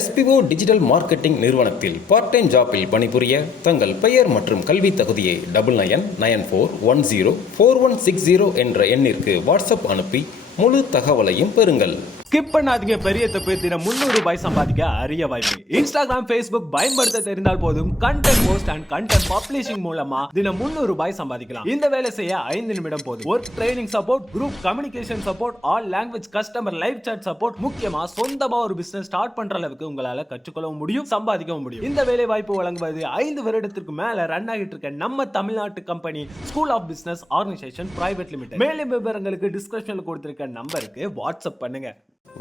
SPO digital marketing நிறுவனத்தில் part time ஜாப்பில் பணிபுரிய தங்கள் பெயர் மற்றும் கல்வி தகுதியை 9994104160 என்ற எண்ணிற்கு வாட்ஸ்அப் அனுப்பி முழு தகவலையும் பெறுங்கள். ஸ்கிப் பண்ணாதீங்க. பெரிய தப்பு. தினம் 300 ரூபாய் சம்பாதிக்க அரிய வாய்ப்பு. இன்ஸ்டாகிராம், Facebook பயன்படுத்த தெரிந்தால் போதும். Content post and content publishing மூலமா தினம் 300 ரூபாய் சம்பாதிக்கலாம். இந்த வேலை செய்ய 5 நிமிடம் போதும். Work training support, group communication support, all language customer live chat support, முக்கியமா சொந்தமா ஒரு பிசினஸ் ஸ்டார்ட் பண்ற அளவுக்கு உங்களால கற்றுக்கொள்ளவும் முடியும், சம்பாதிக்கவும் முடியும். இந்த வேலை வாய்ப்பு வழங்குவது 5 வருடத்திற்கு மேல ரன் ஆகிட்டு இருக்க நம்ம தமிழ்நாட்டு company school of business organisation private limited. மேலும் விவரங்களுக்கு டிஸ்கிரிப்ஷன்ல கொடுத்திருக்க நம்பருக்கு வாட்ஸ்அப் பண்ணுங்க.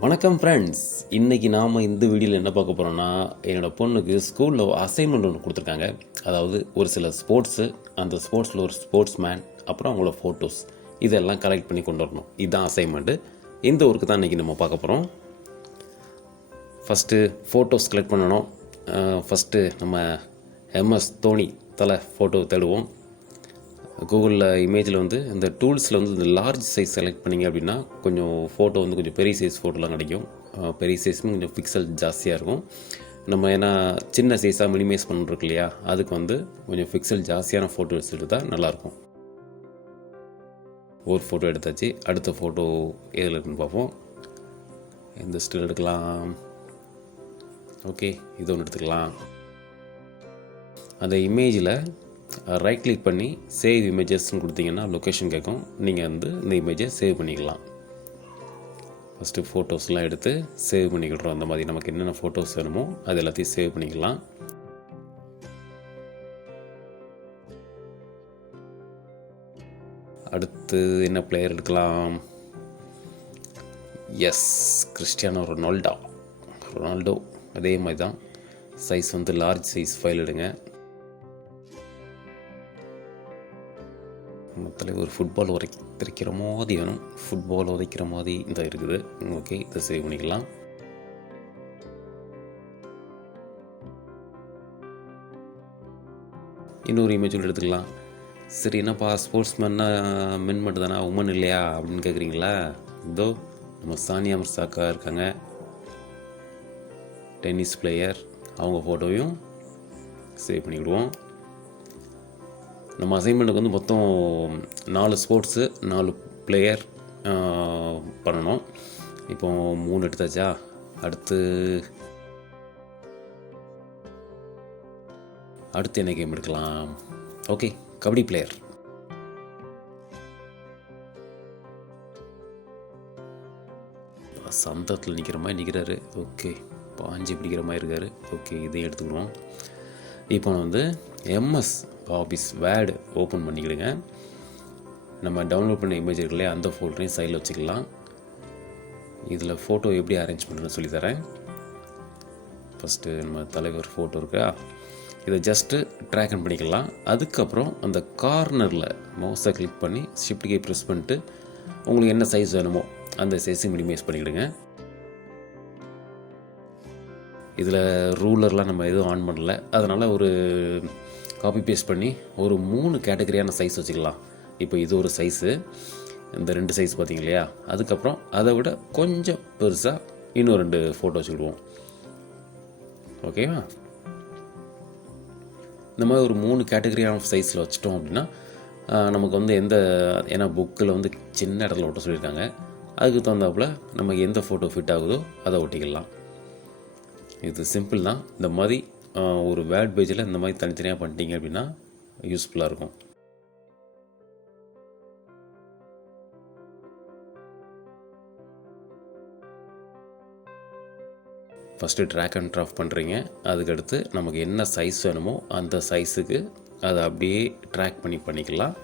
வணக்கம் ஃப்ரெண்ட்ஸ், இன்றைக்கி நாம் இந்த வீடியோவில் என்ன பார்க்க போகிறோன்னா, என்னோடய பொண்ணுக்கு ஸ்கூலில் அசைன்மெண்ட் ஒன்று கொடுத்துருக்காங்க. அதாவது ஒரு சில ஸ்போர்ட்ஸு, அந்த ஸ்போர்ட்ஸில் ஒரு ஸ்போர்ட்ஸ் மேன், அப்புறம் அவங்களோட ஃபோட்டோஸ் இதெல்லாம் கலெக்ட் பண்ணி கொண்டு வரணும். இதுதான் அசைன்மெண்ட்டு. இந்த ஒர்க்கு தான் இன்றைக்கி நம்ம பார்க்க போகிறோம். ஃபஸ்ட்டு ஃபோட்டோஸ் கலெக்ட் பண்ணணும். ஃபஸ்ட்டு நம்ம MS தோனி தலை ஃபோட்டோ தேடுவோம். கூகுளில் இமேஜில் வந்து இந்த டூல்ஸில் வந்து இந்த லார்ஜ் சைஸ் செலக்ட் பண்ணிங்க அப்படின்னா கொஞ்சம் ஃபோட்டோ வந்து கொஞ்சம் பெரிய சைஸ் ஃபோட்டோலாம் கிடைக்கும். பெரிய சைஸும் கொஞ்சம் பிக்சல் ஜாஸ்தியாக இருக்கும். நம்ம ஏன்னா சின்ன சைஸாக மினிமைஸ் பண்ணுறோம் இல்லையா, அதுக்கு வந்து கொஞ்சம் பிக்சல் ஜாஸ்தியான ஃபோட்டோ எடுத்துகிட்டு தான் நல்லாயிருக்கும். ஒரு ஃபோட்டோ எடுத்தாச்சு. அடுத்த ஃபோட்டோ எதில் இருக்குன்னு பார்ப்போம். எந்த ஸ்டில் எடுக்கலாம்? ஓகே, இது ஒன்று எடுத்துக்கலாம். அந்த இமேஜில் ரைட் கிளிக் பண்ணி சேவ் இமேஜஸ்ன்னு கொடுத்தீங்கன்னா லொக்கேஷன் கேட்கும். நீங்கள் வந்து இந்த இமேஜை சேவ் பண்ணிக்கலாம். ஃபஸ்ட்டு ஃபோட்டோஸ்லாம் எடுத்து சேவ் பண்ணிக்கிடுறோம். அந்த மாதிரி நமக்கு என்னென்ன ஃபோட்டோஸ் வேணுமோ அது எல்லாத்தையும் சேவ் பண்ணிக்கலாம். அடுத்து என்ன பிளேயர் எடுக்கலாம்? Yes, Cristiano Ronaldo. அதே மாதிரி தான் சைஸ் வந்து லார்ஜ் சைஸ் ஃபைல் எடுங்க. மொத்தத்தில் ஒரு ஃபுட்பால் உதைக்கிற மாதிரி வேணும். ஃபுட்பால் உதைக்கிற மாதிரி இந்த இருக்குது. ஓகே, இதை சேவ் பண்ணிக்கலாம். இன்னொரு இமேஜ் எடுத்துக்கலாம். சரி, என்னப்பா ஸ்போர்ட்ஸ்மேன்னா மென் மட்டும் தானே, உமன் இல்லையா அப்படின்னு கேட்குறீங்களா? இதோ நம்ம சானியா மிர்சாக்கா இருக்காங்க, டென்னிஸ் பிளேயர். அவங்க ஃபோட்டோவையும் சேவ் பண்ணிவிடுவோம். நம்ம அசைன்மெண்ட்டுக்கு வந்து மொத்தம் 4 ஸ்போர்ட்ஸு 4 பிளேயர் பண்ணணும். இப்போ 3 எடுத்தாச்சா? அடுத்து என்ன கேம் எடுக்கலாம்? Okay, kabaddi player. சந்தத்தில் நிற்கிற மாதிரி நிற்கிறாரு. ஓகே, பாஞ்சி பிடிக்கிற மாதிரி இருக்காரு. ஓகே, இதையும் எடுத்துக்கிடுவோம். இப்போ வந்து MS ஆஃபீஸ் வேர்டு ஓப்பன் பண்ணிக்கிடுங்க. நம்ம டவுன்லோட் பண்ண இமேஜ் இருக்குல்லையே, அந்த ஃபோட்டோரையும் சைடில் வச்சுக்கலாம். இதில் ஃபோட்டோ எப்படி அரேஞ்ச் பண்ணுறதுன்னு சொல்லித்தரேன். ஃபஸ்ட்டு நம்ம தலைவர் ஃபோட்டோ இருக்கா, இதை ஜஸ்ட்டு ட்ராக் அண்ட் பண்ணிக்கலாம். அதுக்கப்புறம் அந்த கார்னரில் மவுஸை கிளிக் பண்ணி ஷிஃப்ட் கீ ப்ரெஸ் பண்ணிட்டு உங்களுக்கு என்ன சைஸ் வேணுமோ அந்த சைஸை மினிமைஸ் பண்ணிக்கிடுங்க. இதில் ரூலர்லாம் நம்ம எதுவும் ஆன் பண்ணல, அதனால் ஒரு காப்பி பேஸ்ட் பண்ணி ஒரு 3 கேட்டகரியான சைஸ் வச்சுக்கலாம். இப்போ இது ஒரு சைஸு, இந்த 2 சைஸ் பார்த்திங்க இல்லையா, அதுக்கப்புறம் அதை விட கொஞ்சம் பெருசாக இன்னும் 2 ஃபோட்டோ வச்சுக்கிடுவோம். ஓகேவா? இந்த மாதிரி ஒரு 3 கேட்டகரியான சைஸில் வச்சுட்டோம் அப்படின்னா நமக்கு வந்து ஏன்னா புக்கில் வந்து சின்ன இடத்துல ஒட்ட சொல்லியிருக்காங்க, அதுக்கு தகுந்தாப்புல நமக்கு எந்த ஃபோட்டோ ஃபிட் ஆகுதோ அதை ஒட்டிக்கலாம். இது சிம்பிள் தான். இந்த மாதிரி ஒரு வேர்ட் பேஜில் இந்த மாதிரி தனித்தனியாக பண்ணிட்டீங்க அப்படின்னா யூஸ்ஃபுல்லாக இருக்கும். ஃபஸ்ட்டு ட்ராக் அண்ட் ட்ராப் பண்ணுறீங்க. அதுக்கடுத்து நமக்கு என்ன சைஸ் வேணுமோ அந்த சைஸுக்கு அதை அப்படியே ட்ராக் பண்ணிக்கலாம்.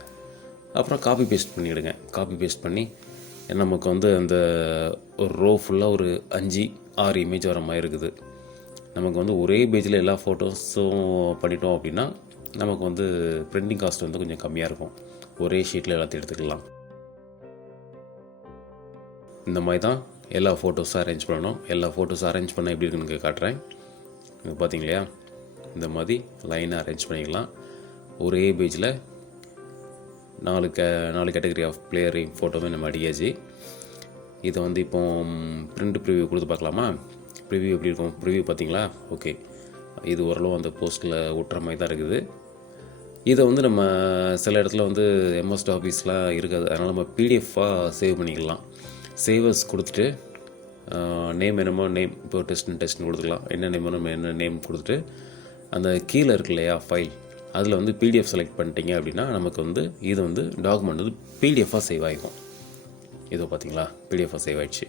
அப்புறம் காப்பி பேஸ்ட் பண்ணிவிடுங்க. காப்பி பேஸ்ட் பண்ணி நமக்கு வந்து அந்த ஒரு ரோ ஃபுல்லாக ஒரு 5-6 இமேஜ் வர மாதிரி இருக்குது. நமக்கு வந்து ஒரே பேஜில் எல்லா ஃபோட்டோஸும் பண்ணிட்டோம் அப்படின்னா நமக்கு வந்து பிரிண்டிங் காஸ்ட் வந்து கொஞ்சம் கம்மியாக இருக்கும். ஒரே ஷீட்டில் எல்லாத்தையும் எடுத்துக்கலாம். இந்த மாதிரி தான் எல்லா ஃபோட்டோஸும் அரேஞ்ச் பண்ணணும். எல்லா ஃபோட்டோஸும் அரேஞ்ச் பண்ணால் எப்படி இருக்குன்னு காட்டுறேன். இது பார்த்தீங்க இல்லையா, இந்த மாதிரி லைனாக அரேஞ்ச் பண்ணிக்கலாம். ஒரே பேஜில் 4 கேட்டகரி ஆஃப் பிளேயரையும் ஃபோட்டோவே நம்ம அடிக்காச்சு. இதை வந்து இப்போ பிரிண்ட் ப்ரிவியூ கொடுத்து பார்க்கலாமா? ப்ரிவ்யூ எப்படி இருக்கும், ப்ரிவ்யூ பார்த்தீங்களா? ஓகே, இது ஓரளவு அந்த போஸ்ட்டில் ஒட்டுற மாதிரி தான் இருக்குது. இதை வந்து நம்ம சில இடத்துல வந்து எம்எஸ் ஆஃபீஸ்லாம் இருக்காது, அதனால் நம்ம பிடிஎஃபாக சேவ் பண்ணிக்கலாம். சேவர்ஸ் கொடுத்துட்டு நேம் என்னமோ நேம், இப்போ டெஸ்ட்னு கொடுத்துக்கலாம். என்ன நேம் நம்ம என்ன நேம் கொடுத்துட்டு அந்த கீழே இருக்கு இல்லையா ஃபைல், அதில் வந்து பிடிஎஃப் செலக்ட் பண்ணிட்டீங்க அப்படின்னா நமக்கு வந்து இது வந்து டாக்குமெண்ட் வந்து பிடிஎஃபாக சேவ் ஆகிக்கும். இதோ பார்த்தீங்களா, பிடிஎஃபாக சேவ் ஆகிடுச்சு.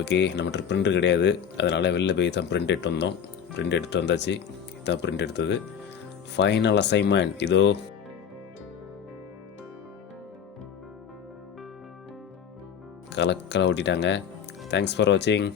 ஓகே, நம்மகிட்ட பிரிண்டர் கிடையாது, அதனால் வெளில போய் தான் பிரிண்ட் எடுத்து வந்தோம். பிரிண்ட் எடுத்து வந்தாச்சு, இதான் பிரிண்ட் எடுத்தது. ஃபைனல் அசைன்மெண்ட் இதோ. கலக்கலை ஓட்டிட்டாங்க. தேங்க்ஸ் ஃபார் வாட்சிங்.